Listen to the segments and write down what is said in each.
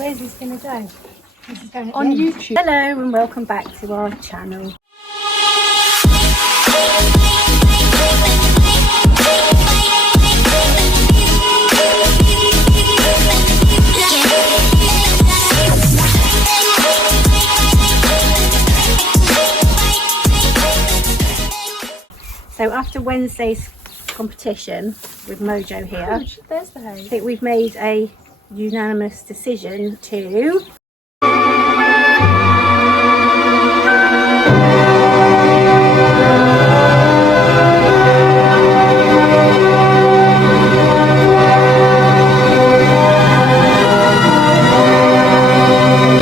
Where's this going to go? This is going On YouTube. Hello and welcome back to our channel. So after Wednesday's competition with Mojo here, There's the hay. I think we've made a unanimous decision to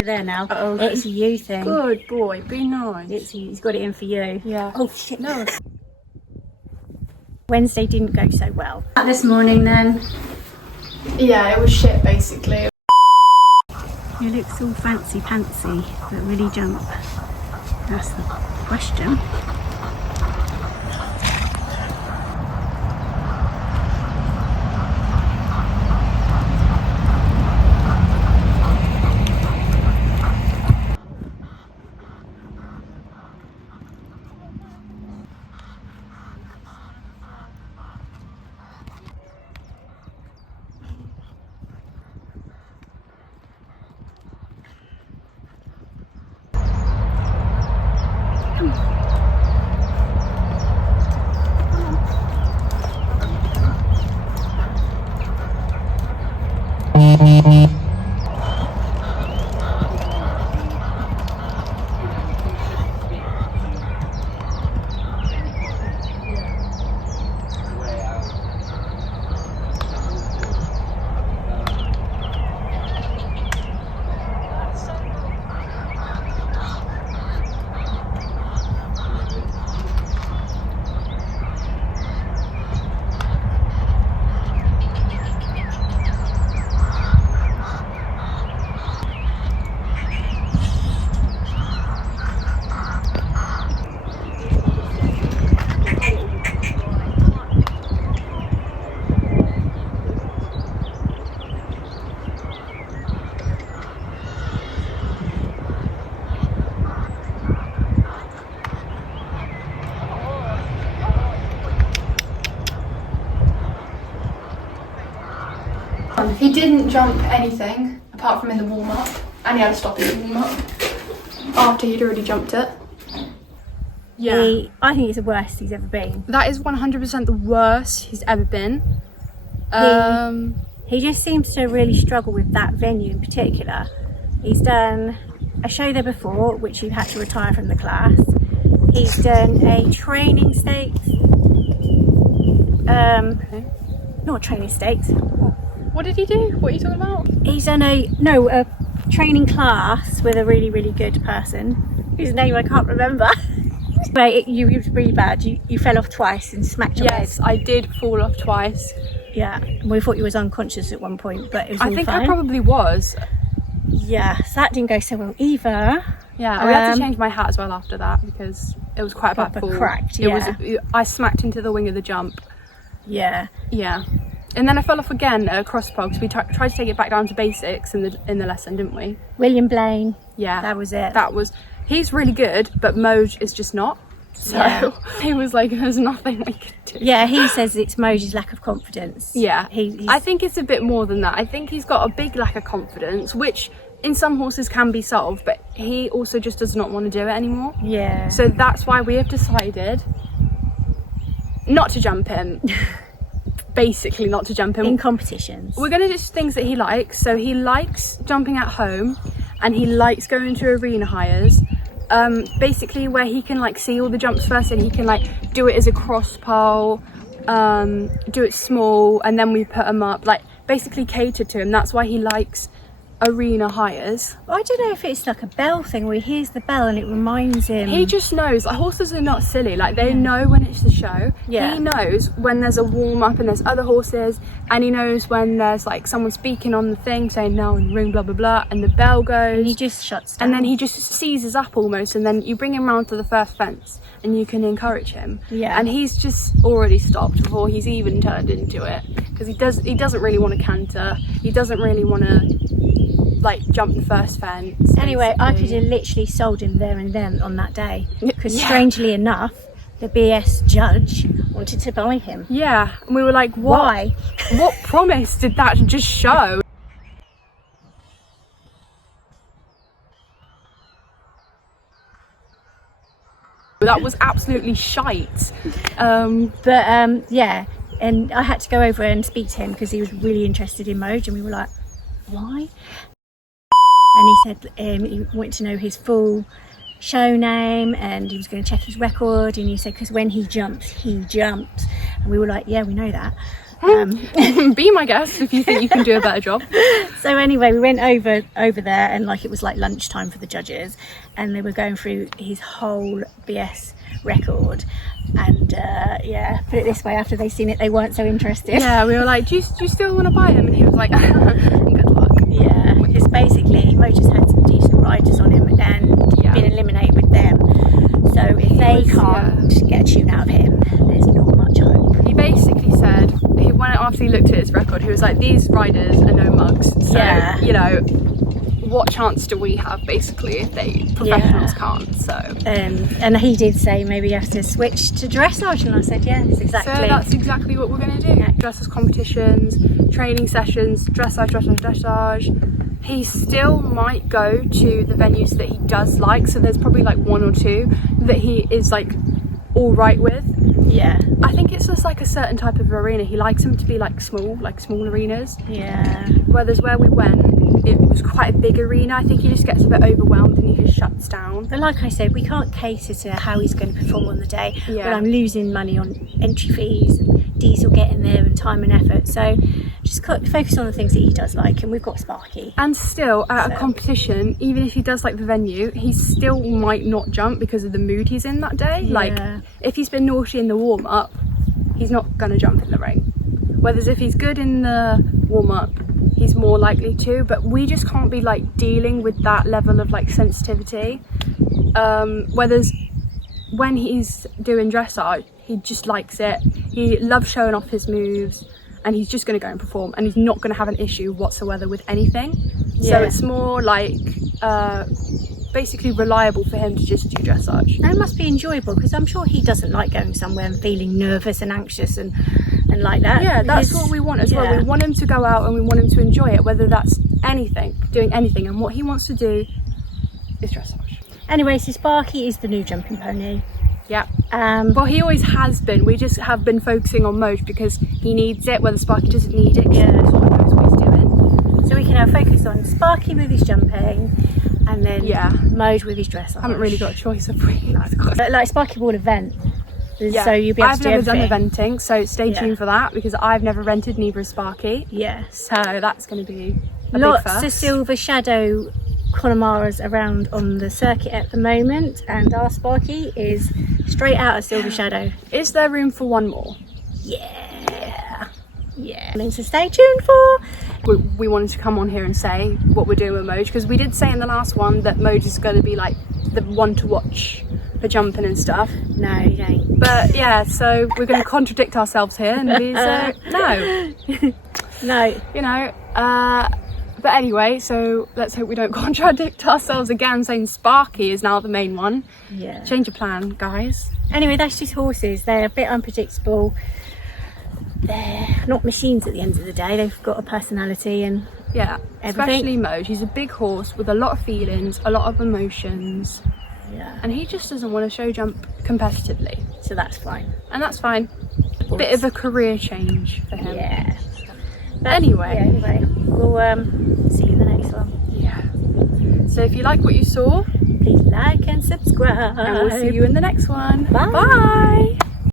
there now. It's a you thing. Good boy, be nice. He's got it in for you. Yeah. Oh shit. No. Wednesday didn't go so well. This morning then. Yeah, it was shit basically. You look all fancy pantsy, but really jump? That's the question. He didn't jump anything apart from in the warm-up, and he had to stop in the warm-up after he'd already jumped it. Yeah. I think it's the worst he's ever been. That is 100% the worst he's ever been. He just seems to really struggle with that venue in particular. He's done a show there before, which he had to retire from the class. He's done a training stakes. Not training stakes. What did he do? What are you talking about? He's done a training class with a really, really good person whose name I can't remember. But you was really bad. You fell off twice and smacked your head. Yes, I did fall off twice. Yeah, we thought you was unconscious at one point, but it was I all think fine. I probably was. Yeah, so that didn't go so well either. Yeah, we had to change my hat as well after that because it was quite a bad fall. Cracked, I smacked into the wing of the jump. Yeah. Yeah. And then I fell off again at a cross pole because we tried to take it back down to basics in the lesson, didn't we? William Blaine. Yeah. That was it. He's really good, but Moj is just not. So he was like, there's nothing I could do. Yeah, he says it's Moj's lack of confidence. Yeah. I think it's a bit more than that. I think he's got a big lack of confidence, which in some horses can be solved, but he also just does not want to do it anymore. Yeah. So that's why we have decided not to jump him. Basically not to jump him. In competitions. We're going to do things that he likes. So he likes jumping at home and he likes going to arena hires. Basically where he can like see all the jumps first and he can like do it as a cross pole, do it small, and then we put him up, like basically catered to him. That's why he likes arena hires. I don't know if it's like a bell thing where he hears the bell and it reminds him. He just knows, like horses are not silly, like they know when it's the show. Yeah. He knows when there's a warm up and there's other horses, and he knows when there's like someone speaking on the thing saying now in the ring blah blah blah, and the bell goes. And he just shuts down. And then he just seizes up almost, and then you bring him round to the first fence and you can encourage him. Yeah. And he's just already stopped before he's even turned into it, because he doesn't really want to canter. He doesn't really want to like jump the first fence. Anyway, I could basically. have literally sold him there and then on that day, because Yeah. strangely enough, the BS judge wanted to buy him. Yeah, and we were like, what? Why? What promise did that just show? That was absolutely shite. Yeah, and I had to go over and speak to him because he was really interested in Moj, and we were like, why? And he said he wanted to know his full show name, and he was going to check his record, and he said because when he jumps, and we were like, yeah, we know that. Be my guest if you think you can do a better job. So anyway, we went over there, and like it was like lunchtime for the judges, and they were going through his whole BS record, and yeah, put it this way, after they seen it, they weren't so interested. Yeah, we were like, do you still want to buy him? And he was like, good luck. Yeah, because basically Mo just had some decent riders on him, and Yeah. been eliminated with them, so if they was, can't get a tune out of him, there's not much hope. He basically said, after he looked at his record, he was like, these riders are no mugs. So, Yeah. you know, what chance do we have, basically, if professionals can't? So And he did say maybe you have to switch to dressage, and I said, yeah, that's exactly. So that's exactly what we're going to do. Yeah. Dressage competitions, training sessions, dressage. He still might go to the venues that he does like. So there's probably like one or two that he is like all right with. Yeah. I think it's just like a certain type of arena. He likes them to be like small arenas. Yeah. Whereas where we went, it was quite a big arena. I think he just gets a bit overwhelmed and he just shuts down. But like I said, we can't cater to how he's going to perform on the day. Yeah. But I'm losing money on entry fees and diesel getting there and time and effort. So just focus on the things that he does like, and we've got Sparky. And still, at a competition, even if he does like the venue, he still might not jump because of the mood he's in that day. Yeah. Like, if he's been naughty in the warm-up, he's not going to jump in the ring. Whereas if he's good in the warm-up, he's more likely to. But we just can't be like dealing with that level of like sensitivity. Whereas when he's doing dressage, he just likes it. He loves showing off his moves, and he's just going to go and perform, and he's not going to have an issue whatsoever with anything. So it's more like basically reliable for him to just do dressage. And it must be enjoyable, because I'm sure he doesn't like going somewhere and feeling nervous and anxious and like that. Yeah, that's what we want as well. We want him to go out and we want him to enjoy it, whether that's doing anything, and what he wants to do is dressage. Anyway, so Sparky is the new jumping pony. Yeah. Well, he always has been. We just have been focusing on Moj because he needs it, whether Sparky doesn't need it. Yeah. He sort of knows what he's doing. So we can now focus on Sparky with his jumping, and then Moj with his dressage. I haven't really got a choice of really. But like Sparky will event. Yeah. So you'll be able I've to do never done everything. eventing, so stay tuned for that, because I've never rented, neither has Sparky. Yes. So that's going to be a Lots big of first. Silver Shadow Connemara's around on the circuit at the moment, and our Sparky is straight out of Silver Shadow. Is there room for one more? Yeah. And so stay tuned for. We wanted to come on here and say what we're doing with Moj, because we did say in the last one that Moj is going to be like the one to watch for jumping and stuff. No, you ain't. But yeah, so we're going to contradict ourselves here and be no. No. You know, but anyway, so let's hope we don't contradict ourselves again, saying Sparky is now the main one. Yeah. Change your plan, guys. Anyway, that's just horses. They're a bit unpredictable. They're not machines at the end of the day. They've got a personality and Yeah, everything. especially Moj. He's a big horse with a lot of feelings, a lot of emotions, Yeah. and he just doesn't want to show jump competitively. So that's fine. And that's fine. Bit of a career change for him. Yeah. But Anyway. We'll see you in the next one. Yeah. So if you like what you saw, Please like and subscribe. and we'll see you in the next one. Bye. Bye.